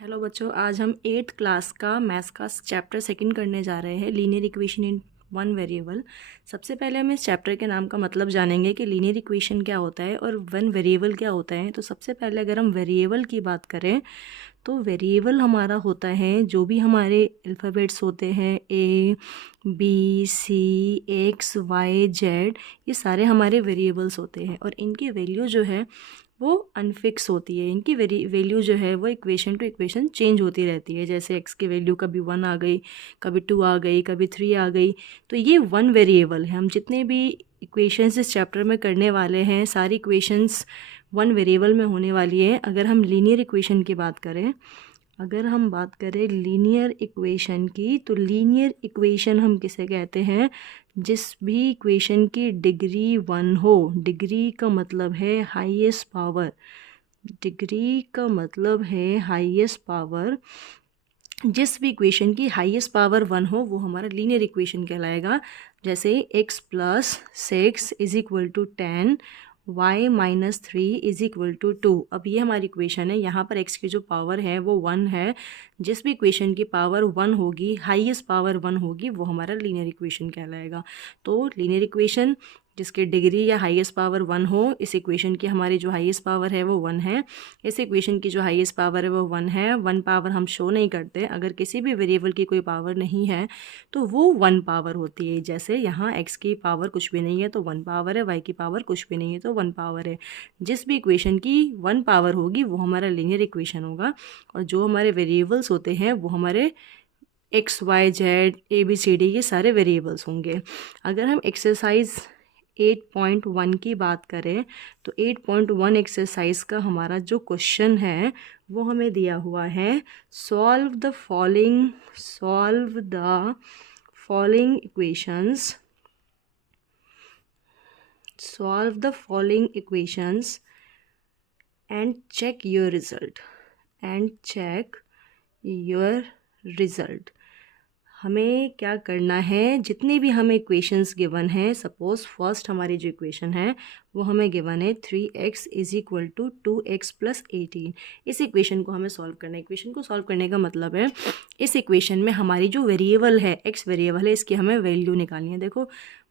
Hello बच्चों, आज हम 8th क्लास का मैथ्स का चैप्टर सेकंड करने जा रहे हैं, linear equation in one variable. सबसे पहले हम इस चैप्टर के नाम का मतलब जानेंगे कि लीनियर इक्वेशन क्या होता है और वन वेरिएबल क्या होता है। तो सबसे पहले अगर हम वेरिएबल की बात करें तो वेरिएबल हमारा होता है जो भी हमारे अल्फ़ाबेट्स होते हैं, A B C X Y Z, ये सारे हमारे वेरिएबल्स होते हैं और इनकी वैल्यू जो है वो अनफिक्स होती है। इनकी वैल्यू जो है वो इक्वेशन टू इक्वेशन चेंज होती रहती है। जैसे एक्स की वैल्यू कभी 1 आ गई, कभी 2 आ गई, कभी 3 आ गई। तो ये वन वेरिएबल है। हम जितने भी इक्वेशंस इस चैप्टर में करने वाले हैं, सारी इक्वेशंस वन वेरिएबल में होने वाली है। अगर हम लीनियर इक्वेशन की बात करें, अगर हम बात करें लीनियर इक्वेशन की, तो लीनियर इक्वेशन हम किसे कहते हैं? जिस भी इक्वेशन की डिग्री 1 हो। डिग्री का मतलब है हाईएस्ट पावर। डिग्री का मतलब है हाईएस्ट पावर। जिस भी इक्वेशन की हाईएस्ट पावर 1 हो वो हमारा लीनियर इक्वेशन कहलाएगा। जैसे x plus 6 is equal to 10, y minus 3 is equal to 2। अब ये हमारी इक्वेशन है। यहाँ पर x की जो पावर है वो 1 है। जिस भी इक्वेशन की पावर 1 होगी, हाईएस्ट पावर 1 होगी, वो हमारा लीनियर इक्वेशन कहलाएगा। तो लीनियर इक्वेशन जिसकी डिग्री या हाईएस्ट पावर 1 हो, इस इक्वेशन की हमारी जो हाईएस्ट पावर है वो 1 है। इस इक्वेशन की जो हाईएस्ट पावर है वो 1 है। 1 पावर हम शो नहीं करते। अगर किसी भी वेरिएबल की कोई पावर नहीं है तो वो 1 पावर होती है। जैसे यहाँ x की पावर कुछ भी नहीं है तो 1 पावर है, y की पावर कुछ भी नहीं है तो 1 पावर है। जिस भी इक्वेशन की 1 पावर होगी वो हमारा लीनियर इक्वेशन होगा। और जो हमारे वेरिएबल्स होते हैं वो हमारे x y z a b c d ये सारे वेरिएबल्स होंगे। अगर हम एक्सरसाइज 8.1 की बात करें तो 8.1 एक्सरसाइज का हमारा जो क्वेश्चन है वो हमें दिया हुआ है, solve the following equations and check your result. हमें क्या करना है, जितने भी हमें इक्वेशंस गिवन है, सपोज फर्स्ट हमारी जो इक्वेशन है वो हमें गिवन है 3x is equal to 2x plus 18। इस इक्वेशन को हमें सॉल्व करना है। इक्वेशन को सॉल्व करने का मतलब है इस इक्वेशन में हमारी जो वेरिएबल है, x वेरिएबल है, इसकी हमें वैल्यू निकालनी है। देखो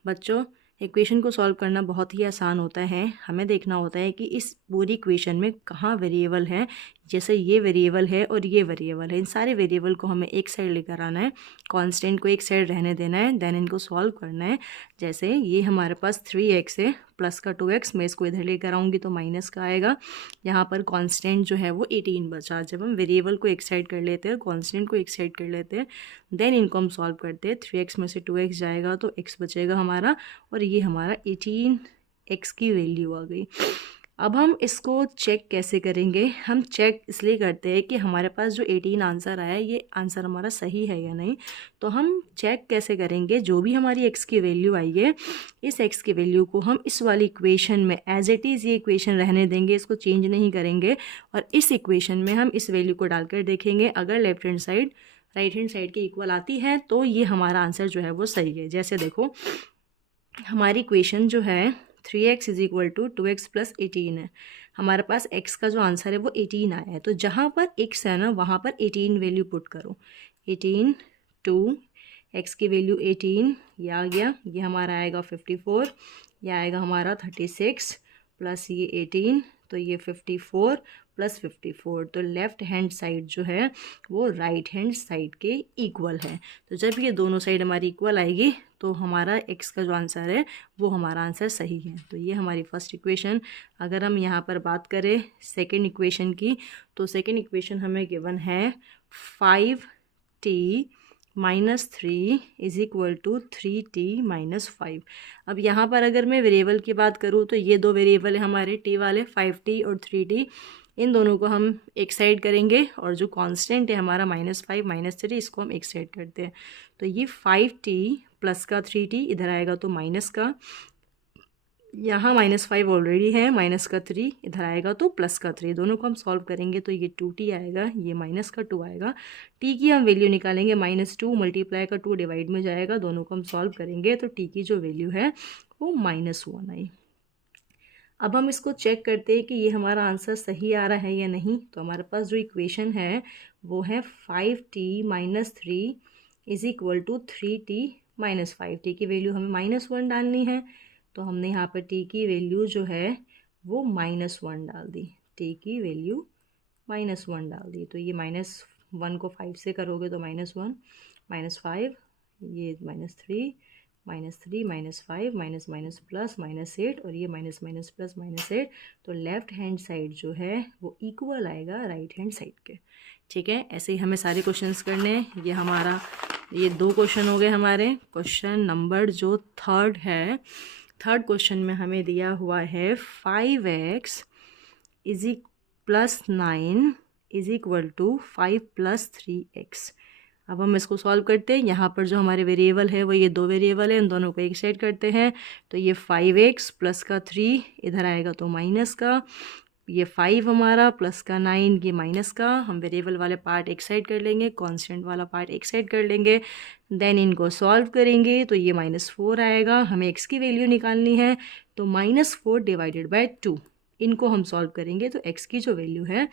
बच्चों, इक्वेशन को सॉल्व करना बहुत ही आसान होता है। हमें देखना होता है कि इस पूरी इक्वेशन में कहाँ वेरिएबल है। जैसे ये वेरिएबल है और ये वेरिएबल है, इन सारे वेरिएबल को हमें एक साइड लेकर आना है, कांस्टेंट को एक साइड रहने देना है, देन इनको सॉल्व करना है। जैसे ये हमारे पास 3x है, प्लस का 2x, मैं इसको इधर लेकर आऊँगी तो माइनस का आएगा। यहाँ पर कांस्टेंट जो है वो 18 बचा। जब हम वेरिएबल को एक साइड कर लेते हैं, कांस्टेंट को एक साइड कर लेते हैं, देन इनको हम सॉल्व करते हैं। 3x में से 2x जाएगा तो x बचेगा हमारा, और ये हमारा 18x की वैल्यू आ गई। अब हम इसको चेक कैसे करेंगे? हम चेक इसलिए करते हैं कि हमारे पास जो 18 आंसर आया है ये आंसर हमारा सही है या नहीं। तो हम चेक कैसे करेंगे? जो भी हमारी x की वैल्यू आई है, इस x की वैल्यू को हम इस वाली इक्वेशन में एज इट इज़ ये इक्वेशन रहने देंगे, इसको चेंज नहीं करेंगे। और इस इक्वेशन में हम इस वैल्यू को डालकर देखेंगे, अगर left hand side right hand side के इक्वल आती है तो ये हमारा आंसर जो है वो सही है। जैसे देखो, हमारी इक्वेशन जो है 3x is equal to 2x plus 18 है। हमारे पास x का जो आंसर है वो 18 आया है। तो जहाँ पर x है ना, वहाँ पर 18 वैल्यू पुट करो। 18 2 x की वैल्यू 18, ये आ गया। ये हमारा आएगा 54, ये आएगा हमारा 36 प्लस ये 18, तो ये 54 प्लस 54। तो लेफ़्ट हैंड साइड जो है वो राइट हैंड साइड के इक्वल है। तो जब ये दोनों साइड हमारी इक्वल आएगी तो हमारा x का जो आंसर है वो हमारा आंसर सही है। तो ये हमारी फर्स्ट इक्वेशन। अगर हम यहाँ पर बात करें सेकंड इक्वेशन की, तो सेकंड इक्वेशन हमें गिवन है 5t minus 3 is equal to 3t minus 5। अब यहाँ पर अगर मैं वेरिएबल की बात करूँ तो ये दो वेरिएबल है हमारे t वाले, 5t और 3t। इन दोनों को हम एक साइड करेंगे और जो कांस्टेंट है हमारा -5 -3, इसको हम एक साइड करते हैं। तो ये 5t प्लस का 3t इधर आएगा तो माइनस का, यहाँ -5 ऑलरेडी है, माइनस का 3 इधर आएगा तो प्लस का 3। दोनों को हम सॉल्व करेंगे तो ये 2t आएगा, ये माइनस का 2 आएगा। t की हम वैल्यू निकालेंगे, -2 मल्टीप्लाई का 2 डिवाइड में जाएगा। दोनों को हम सॉल्व करेंगे तो t की जो वैल्यू है वो -1 आई। अब हम इसको चेक करते हैं कि ये हमारा आंसर सही आ रहा है या नहीं। तो हमारे पास जो इक्वेशन है वो है 5t-3 is equal to 3t-5। की वैल्यू हमें -1 डालनी है, तो हमने यहाँ पर t की वैल्यू जो है वो -1 डाल दी। t की वैल्यू -1 डाल दी, तो ये -1 को 5 से करोगे तो -1 -5, ये -3 -3 -5 माइनस प्लस -8 और ये माइनस प्लस -8। तो लेफ़्ट हैंड साइड जो है वो इक्वल आएगा राइट हैंड साइड के। ठीक है, ऐसे ही हमें सारे क्वेश्चंस करने हैं। ये 2 क्वेश्चन हो गए हमारे। क्वेश्चन नंबर जो थर्ड है, थर्ड क्वेश्चन में हमें दिया हुआ है 5x + 9 is equal to 5 + 3x। अब हम इसको सॉल्व करते हैं। यहाँ पर जो हमारे वेरिएबल है वो ये 2 वेरिएबल है, इन दोनों को एक साइड करते हैं। तो ये 5x प्लस का 3 इधर आएगा तो माइनस का, ये 5 हमारा प्लस का 9 ये माइनस का। हम वेरिएबल वाले पार्ट एक साइड कर लेंगे, कांस्टेंट वाला पार्ट एक साइड कर लेंगे। देन इनको सॉल्व करेंगे तो ये -4 आएगा। हमें x की वैल्यू निकालनी है, तो -4 डिवाइडेड बाय 2 इनको हम सॉल्व करेंगे तो x की जो वैल्यू है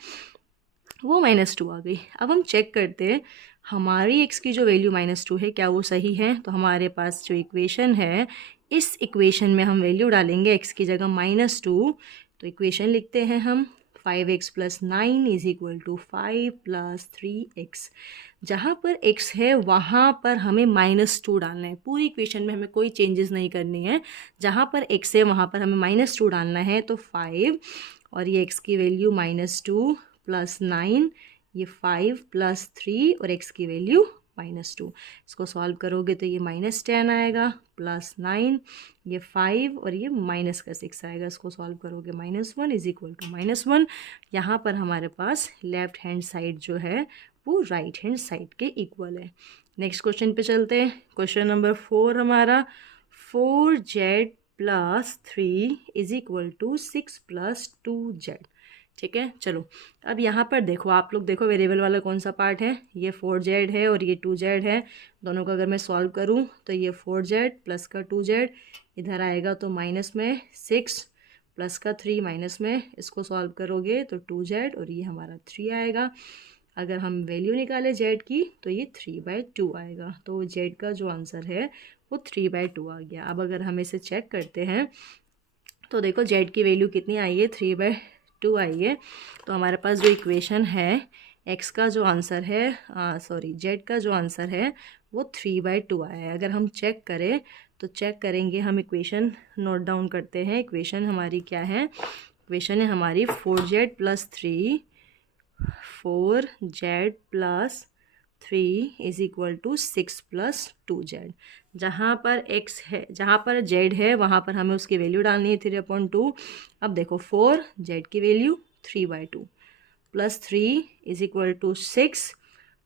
वो -2 आ गई। अब हम चेक करते हैं हमारी x की जो वैल्यू -2 है क्या वो सही है। तो हमारे पास जो इक्वेशन है, इस इक्वेशन में हम वैल्यू डालेंगे x की जगह -2। तो इक्वेशन लिखते हैं हम 5x + 9 is equal to 5 + 3x। जहाँ पर x है वहाँ पर हमें -2 डालना है। पूरी इक्वेशन में हमें कोई चेंजेस नहीं करनी है। जहाँ पर x है वहाँ पर हमें -2 डालना है। तो 5 और ये x की वैल्यू -2 + 9, ये 5 + 3 और x की वैल्यू -2। इसको सॉल्व करोगे तो ये -10 आएगा प्लस 9, ये 5 और ये -6 आएगा। इसको सॉल्व करोगे -1 इज इक्वल टू -1। यहाँ पर हमारे पास लेफ्ट हैंड साइड जो है वो राइट हैंड साइड के इक्वल है। नेक्स्ट क्वेश्चन पे चलते हैं। क्वेश्चन नंबर 4 हमारा 4z + 3 is equal to 6 + 2z। ठीक है, चलो अब यहाँ पर देखो, आप लोग देखो वेरिएबल वाला कौन सा पार्ट है। ये 4z है और ये 2z है। दोनों को अगर मैं सॉल्व करूँ तो ये 4z प्लस का 2z इधर आएगा तो माइनस में 6 प्लस का 3 माइनस में, इसको सॉल्व करोगे तो 2z और ये हमारा 3 आएगा। अगर हम वैल्यू निकालें z की तो ये 3/2 आएगा। तो z का जो आंसर है वो 3/2 आ गया। अब अगर हम इसे चेक करते हैं तो देखो z की वैल्यू कितनी आई है, 3/2 आई है। तो हमारे पास जो इक्वेशन है x का जो आंसर है z का जो आंसर है वो 3/2 आया है। अगर हम चेक करें तो चेक करेंगे, हम इक्वेशन नोट डाउन करते हैं। इक्वेशन हमारी क्या है, इक्वेशन है हमारी 4z + 3 is equal to 6 + 2z। जहाँ पर x है, जहाँ पर z है वहाँ पर हमें उसकी वैल्यू डालनी है 3/2। अब देखो 4 z की value 3/2 plus 3 is equal to 6,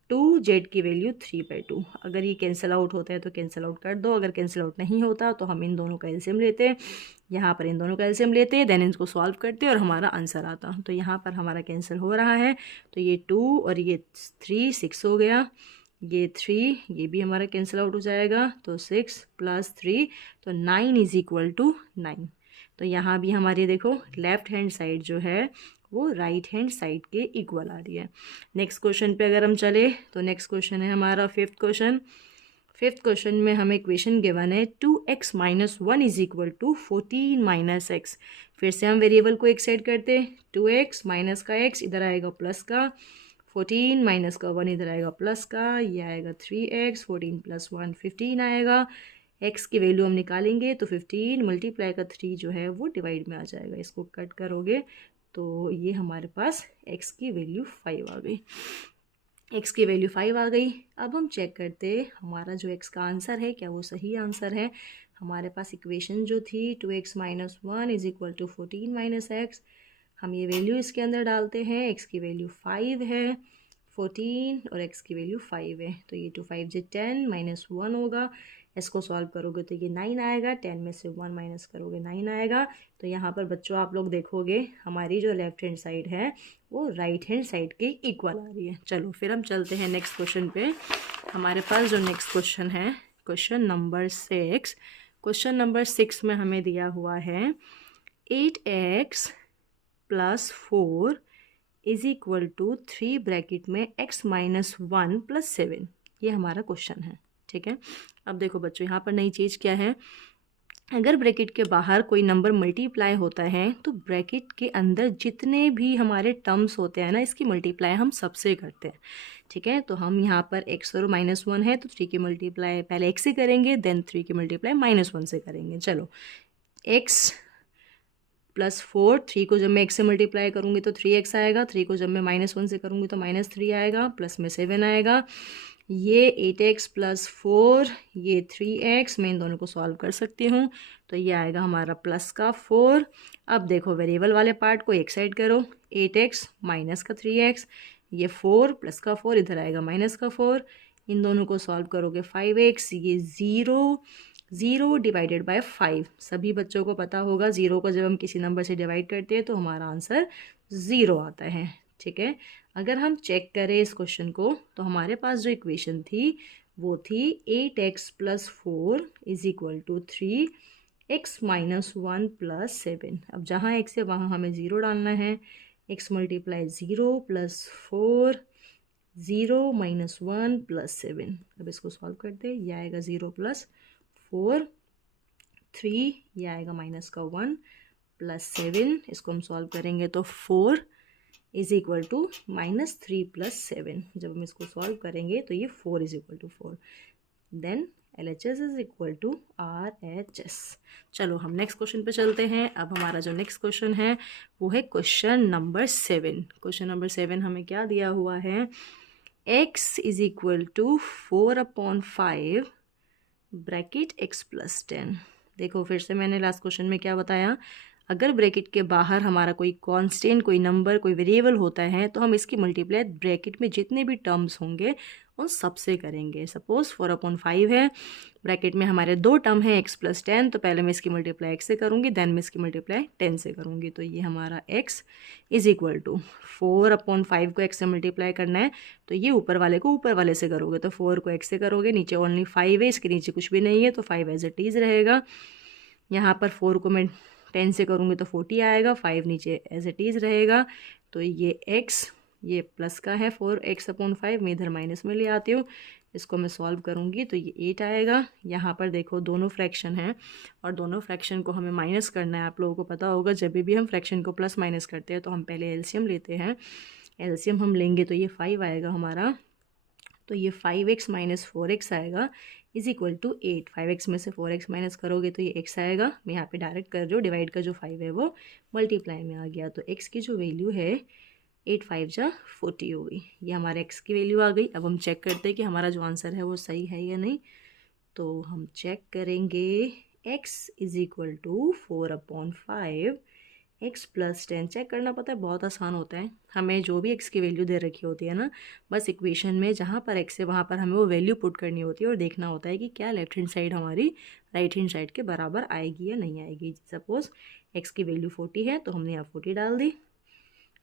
2 z की वैल्यू 3/2। अगर ये कैंसिल आउट होता है तो कैंसिल आउट कर दो, अगर कैंसिल आउट नहीं होता तो हम इन दोनों का एलसीएम लेते हैं। यहाँ पर इन दोनों का एलसीएम लेते हैं, देन इनको सॉल्व करते हैं और हमारा आंसर आता। तो यहाँ पर हमारा कैंसिल हो रहा है, तो ये 2 और ये 3 6 हो गया, ये 3 ये भी हमारा कैंसिल आउट हो जाएगा। तो 6 + 3 तो 9 इज इक्वल टू 9। तो यहाँ भी हमारी देखो लेफ्ट हैंड साइड जो है वो राइट हैंड साइड के इक्वल आ रही है। नेक्स्ट क्वेश्चन पे अगर हम चले तो नेक्स्ट क्वेश्चन है हमारा फिफ्थ क्वेश्चन। फिफ्थ क्वेश्चन में हमें इक्वेशन गिवन है 2x - 1 is equal to 14 - x। फिर से हम वेरिएबल को एक साइड करते हैं, 2x माइनस का x इधर आएगा प्लस का, 14 माइनस का 1 इधर आएगा प्लस का, ये आएगा 3x, 14 + 1 15 आएगा। x की वैल्यू हम निकालेंगे तो 15 × का 3 जो है वो डिवाइड में आ जाएगा। इसको कट करोगे तो ये हमारे पास x की वैल्यू 5 आ गई। x की वैल्यू 5 आ गई। अब हम चेक करते हमारा जो x का आंसर है क्या वो सही आंसर है। हमारे पास इक्वेशन जो थी 2x - 1 is equal to 14 - x, हम ये वैल्यू इसके अंदर डालते हैं। x की वैल्यू 5 है, 14 और x की वैल्यू 5 है, तो ये 2 5 × 10 -1 होगा। इसको सॉल्व करोगे तो ये 9 आएगा, 10 में से 1 माइनस करोगे 9 आएगा। तो यहाँ पर बच्चों आप लोग देखोगे हमारी जो लेफ्ट हैंड साइड है वो राइट हैंड साइड के इक्वल आ रही है। चलो फिर हम चलते हैं नेक्स्ट क्वेश्चन पे। हमारे पास जो नेक्स्ट क्वेश्चन है क्वेश्चन नंबर 6। क्वेश्चन नंबर 6 में हमें दिया हुआ है 8x + 4 is equal to 3 bracket में x माइनस 1 प्लस 7। ये हमारा क्वेश्चन है, ठीक है। अब देखो बच्चों, यहाँ पर नई चीज़ क्या है, अगर ब्रैकेट के बाहर कोई नंबर मल्टीप्लाई होता है तो ब्रैकेट के अंदर जितने भी हमारे टर्म्स होते हैं ना, इसकी मल्टीप्लाई हम सबसे करते हैं, ठीक है। तो हम यहाँ पर x और -1 है तो 3 की मल्टीप्लाई पहले x से करेंगे, देन 3 की मल्टीप्लाई -1 से करेंगे। चलो, x प्लस 4, 3 को जब मैं x से मल्टीप्लाई करूँगी तो 3x आएगा, 3 को जब मैं -1 से करूँगी तो -3 आएगा, प्लस में 7 आएगा। ये 8x प्लस 4, ये 3x, मैं इन दोनों को सॉल्व कर सकती हूँ, तो ये आएगा हमारा प्लस का 4। अब देखो वेरिएबल वाले पार्ट को एक साइड करो, 8x माइनस का 3x, ये 4 प्लस का 4, इधर आएगा माइनस का 4, इन दोनों को सॉल्व करोगे 5x, ये 0 डिवाइडेड बाय 5। सभी बच्चों को पता होगा 0 को जब हम किसी नंबर से डिवाइड करते हैं तो हमारा आंसर 0 आता है, ठीक है। अगर हम चेक करें इस क्वेश्चन को तो हमारे पास जो इक्वेशन थी वो थी 8x plus 4 is equal to 3x minus 1 plus 7। अब जहाँ x है वहाँ हमें 0 डालना है, x multiply 0 plus 4, 0 minus 1 plus 7। अब इसको सॉल्व करते हैं, यह आएगा 0 प्लस 4, 3, ये आएगा माइनस का 1 प्लस 7, इसको हम सॉल्व करेंगे तो 4 इज इक्वल टू -3 प्लस 7। जब हम इसको सॉल्व करेंगे तो ये 4 is equal to 4, then LHS is equal to RHS। चलो हम नेक्स्ट क्वेश्चन पे चलते हैं। अब हमारा जो नेक्स्ट क्वेश्चन है वो है क्वेश्चन नंबर 7। क्वेश्चन नंबर 7 हमें क्या दिया हुआ है, x is equal to 4/5 bracket x plus 10। देखो फिर से मैंने लास्ट क्वेश्चन में क्या बताया, अगर ब्रैकेट के बाहर हमारा कोई कांस्टेंट, कोई नंबर, कोई वेरिएबल होता है तो हम इसकी मल्टीप्लाई ब्रैकेट में जितने भी टर्म्स होंगे उन सबसे करेंगे। सपोज 4/5 है, ब्रैकेट में हमारे दो टर्म है x प्लस 10, तो पहले मैं इसकी मल्टीप्लाई x से करूँगी, देन मैं इसकी मल्टीप्लाई 10 से करूँगी। तो ये हमारा x इज इक्वल टू 4/5 को x से मल्टीप्लाई करना है तो ये ऊपर वाले को ऊपर वाले से करोगे, तो 4 को x से करोगे, नीचे ओनली 5 है, इसके नीचे कुछ भी नहीं है तो 5 एज इट इज़ रहेगा। यहाँ पर 4 को मैं 10 से करूँगी तो 40 आएगा, 5 नीचे एज इट इज़ रहेगा। तो ये x, ये प्लस का है 4x/5, मैं इधर माइनस में ले आती हूँ, इसको मैं सॉल्व करूँगी तो ये 8 आएगा। यहाँ पर देखो दोनों फ्रैक्शन हैं और दोनों फ्रैक्शन को हमें माइनस करना है। आप लोगों को पता होगा जब भी हम फ्रैक्शन को प्लस माइनस करते हैं तो हम पहले एलसीएम लेते हैं, एलसीएम हम लेंगे तो ये 5 आएगा हमारा, तो ये 5x माइनस 4x आएगा इज इक्वल टू 8। 5x में से 4x माइनस करोगे तो ये x आएगा, मैं यहाँ पे डायरेक्ट कर रही हूँ, डिवाइड का जो 5 है वो मल्टीप्लाई में आ गया, तो x की जो वैल्यू है 8 5 जा 40 हो गई। ये हमारे x की वैल्यू आ गई। अब हम चेक करते हैं कि हमारा जो आंसर है वो सही है या नहीं, तो हम चेक करेंगे x is equal to 4/5 x plus 10। Check करना पता है बहुत आसान होता है, हमें जो भी x की वैल्यू दे रखी होती है ना, बस इक्वेशन में जहाँ पर x है वहाँ पर हमें वो वैल्यू पुट करनी होती है और देखना होता है कि क्या लेफ्ट हैंड साइड हमारी राइट हैंड साइड के बराबर आएगी या नहीं आएगी। सपोज x की वैल्यू 40 है तो हमने यहाँ 40 डाल दी,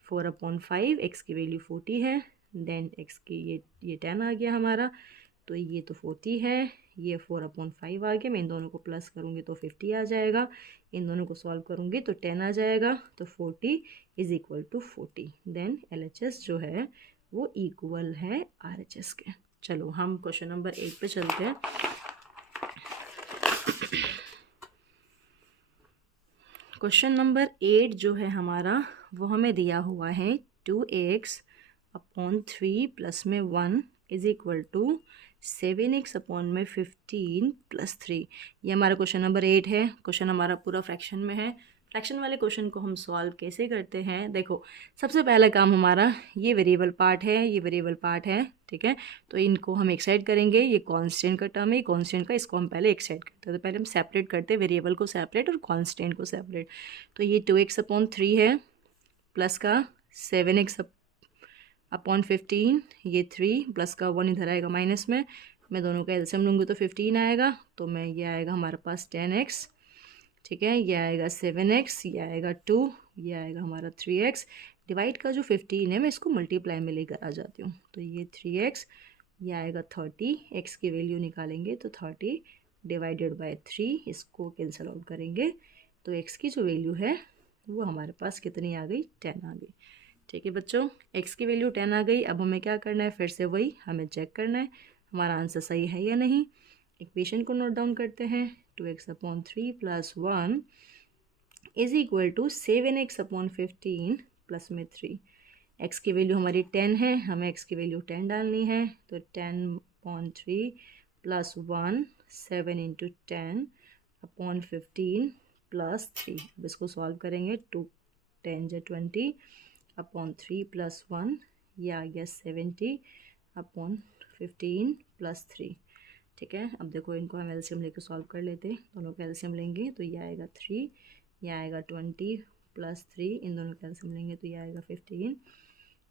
4/5 x की वैल्यू 40 है, देन x की ये 10 आ गया हमारा, तो ये तो 40 है, ये 4/5 आ गया, मैं इन दोनों को प्लस करूँगी तो 50 आ जाएगा, इन दोनों को सॉल्व करूँगी तो 10 आ जाएगा, तो 40 is equal to 40। Then LHS जो है वो इक्वल है RHS के। चलो हम क्वेश्चन नंबर 8 पे चलते हैं। क्वेश्चन नंबर 8 जो है हमारा वो हमें दिया हुआ है 2x/3 प्लस में 1 is equal to 7x/15 plus 3। ये हमारा क्वेश्चन नंबर 8 है। क्वेश्चन हमारा पूरा फ्रैक्शन में है। फ्रैक्शन वाले क्वेश्चन को हम सॉल्व कैसे करते हैं, देखो सबसे पहला काम हमारा, ये वेरिएबल पार्ट है, ये वेरिएबल पार्ट है, ठीक है, तो इनको हम एक साइड करेंगे, ये कांस्टेंट का टर्म है, कांस्टेंट का, इसको हम पहले एक साइड करते हैं। तो पहले हम सेपरेट करते हैं वेरिएबल को सेपरेट और कांस्टेंट को सेपरेट। तो ये 2x/3 है, प्लस का 7x/15, ये 3 प्लस का 1 इधर आएगा माइनस में, मैं दोनों का एलसीएम लूँगी तो 15 आएगा, तो मैं ये आएगा हमारे पास 10x, ठीक है, ये आएगा 7x, ये आएगा 2, ये आएगा हमारा 3x, डिवाइड का जो 15 है मैं इसको मल्टीप्लाई में लेकर आ जाती हूँ, तो ये 3x, ये आएगा 30, x की वैल्यू निकालेंगे तो 30 डिवाइडेड बाय 3, इसको कैंसिल आउट करेंगे तो x की जो वैल्यू है वो हमारे पास कितनी आ गई, 10 आ गई। ठीक है बच्चों, x की वैल्यू 10 आ गई। अब हमें क्या करना है, फिर से वही हमें चेक करना है हमारा आंसर सही है या नहीं। इक्वेशन को नोट डाउन करते हैं। 2x/3 + 1 is equal to 7x/15 plus में 3। x की वैल्यू हमारी 10 है, हमें x की वैल्यू 10 डालनी है। तो 10/3 + 1 7 × 10/15 + 3। अब इसको सॉल्व करेंगे। 2 10 × 20/3 + 1, ये आ गया 70/15 + 3। ठीक है, अब देखो इनको हम एलसीएम लेके सॉल्व कर लेते हैं। दोनों का एलसीएम लेंगे तो ये आएगा 3, ये आएगा 20 + 3, इन दोनों का एलसीएम लेंगे तो ये आएगा 15,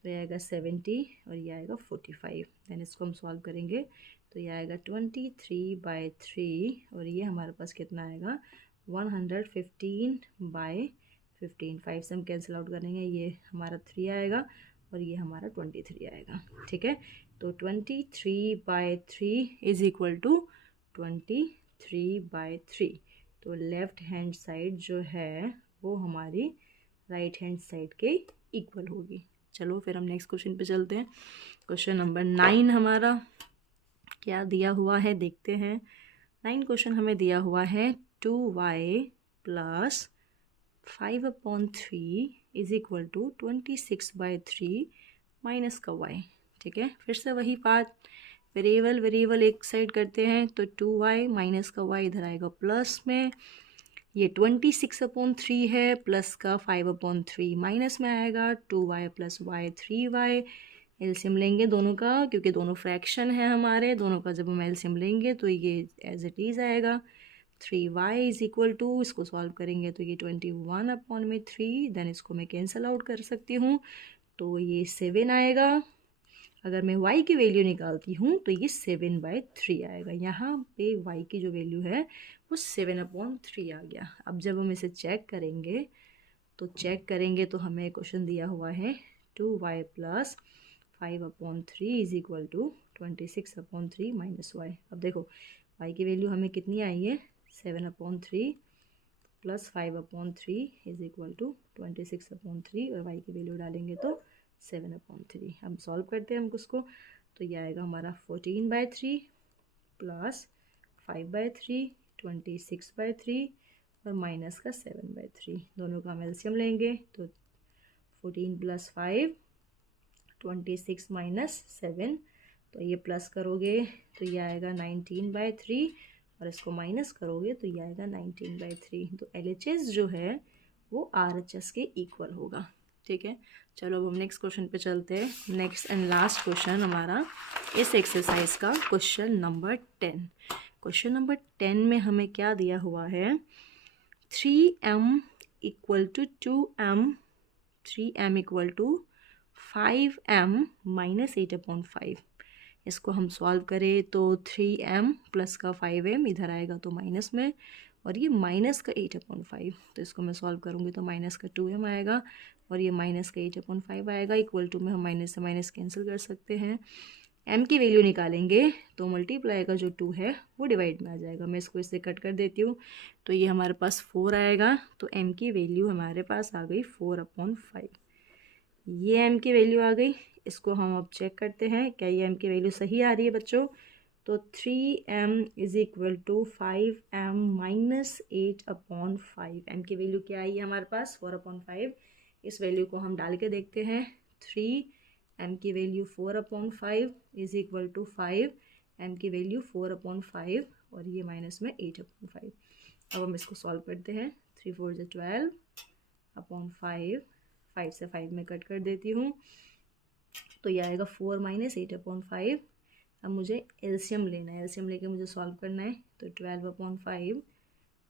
तो ये आएगा 70 और ये आएगा 45। देन इसको हम सॉल्व करेंगे तो ये आएगा 23/3 और ये हमारे पास कितना आएगा 115/15। 5 से हम कैंसिल आउट करेंगे, ये हमारा 3 आएगा और ये हमारा 23 आएगा। ठीक है, तो 23/3 इज इक्वल टू 23/3। तो लेफ़्ट हैंड साइड जो है वो हमारी राइट हैंड साइड के इक्वल होगी। चलो फिर हम नेक्स्ट क्वेश्चन पे चलते हैं। क्वेश्चन नंबर 9 हमारा क्या दिया हुआ है देखते हैं। 9 क्वेश्चन हमें दिया हुआ है 2y + 5/3 is equal to 26/3 minus का y। ठीक है, फिर से वही बात, वेरिएबल एक साइड करते हैं तो 2y माइनस का y इधर आएगा प्लस में। ये 26/3 है, प्लस का 5/3 माइनस में आएगा। 2y + y 3y। एलसीएम लेंगे दोनों का, क्योंकि दोनों फ्रैक्शन है हमारे, दोनों का जब हम एलसीएम लेंगे तो ये एज इट इज़ आएगा। 3y इज इक्वल टू, इसको सॉल्व करेंगे तो ये 21/3। देन इसको मैं कैंसिल आउट कर सकती हूँ तो ये 7 आएगा। अगर मैं y की वैल्यू निकालती हूँ तो ये 7/3 आएगा। यहाँ पे y की जो वैल्यू है वो 7/3 आ गया। अब जब हम इसे चेक करेंगे तो हमें क्वेश्चन दिया हुआ है 2y + 5/3 is equal to 26/3 minus y। अब देखो y की वैल्यू हमें कितनी आई है 7/3 + 5/3 इज इक्वल टू 26/3 और y की वैल्यू डालेंगे तो 7/3। हम सॉल्व करते हैं हम उसको तो ये आएगा हमारा 14/3 + 5/3 26/3 और माइनस का 7/3। दोनों का हम एलसीएम लेंगे तो 14 + 5 26 माइनस 7, तो ये प्लस करोगे तो ये आएगा 19/3 और इसको माइनस करोगे तो ये आएगा 19/3। तो LHS जो है वो RHS के इक्वल होगा। ठीक है, चलो अब हम नेक्स्ट क्वेश्चन पे चलते हैं। नेक्स्ट एंड लास्ट क्वेश्चन हमारा इस एक्सरसाइज का क्वेश्चन नंबर 10। क्वेश्चन नंबर 10 में हमें क्या दिया हुआ है 3m = 2m, 3m = 5m - 8/5। इसको हम सॉल्व करें तो 3m प्लस का 5m इधर आएगा तो माइनस में, और ये माइनस का 8/5। तो इसको मैं सॉल्व करूँगी तो माइनस का 2m आएगा और ये माइनस का 8/5 आएगा। इक्वल टू में हम माइनस से माइनस कैंसिल कर सकते हैं। m की वैल्यू निकालेंगे तो मल्टीप्लाई का जो 2 है वो डिवाइड में आ जाएगा। मैं इसको इससे कट कर देती हूँ तो ये हमारे पास 4 आएगा। तो m की वैल्यू हमारे पास आ गई 4/5। ये m की वैल्यू आ गई। इसको हम अब चेक करते हैं क्या ये m की वैल्यू सही आ रही है बच्चों। तो 3m = 5m - 8/5। m की वैल्यू क्या आई है हमारे पास 4/5। इस वैल्यू को हम डाल के देखते हैं। 3m की वैल्यू 4/5 = 5, m की वैल्यू 4/5 और ये माइनस में 8/5। अब हम इसको सॉल्व करते हैं। 3 4 = 12/5, 5 से 5 में कट कर देती हूँ तो ये आएगा 4 - 8/5। अब मुझे एलसीएम लेना है, एलसीएम लेके मुझे सॉल्व करना है तो 12/5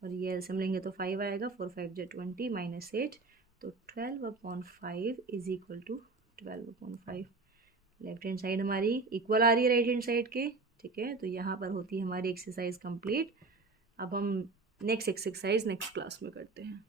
और ये एलसीएम लेंगे तो 5 आएगा। 4 5 = 20 माइनस 8, तो 12/5 is equal to 12/5। Left hand side हमारी इक्वल आ रही है राइट हैंड साइड के। ठीक है, तो यहाँ पर होती है हमारी एक्सरसाइज कंप्लीट। अब हम नेक्स्ट एक्सरसाइज नेक्स्ट क्लास में करते हैं।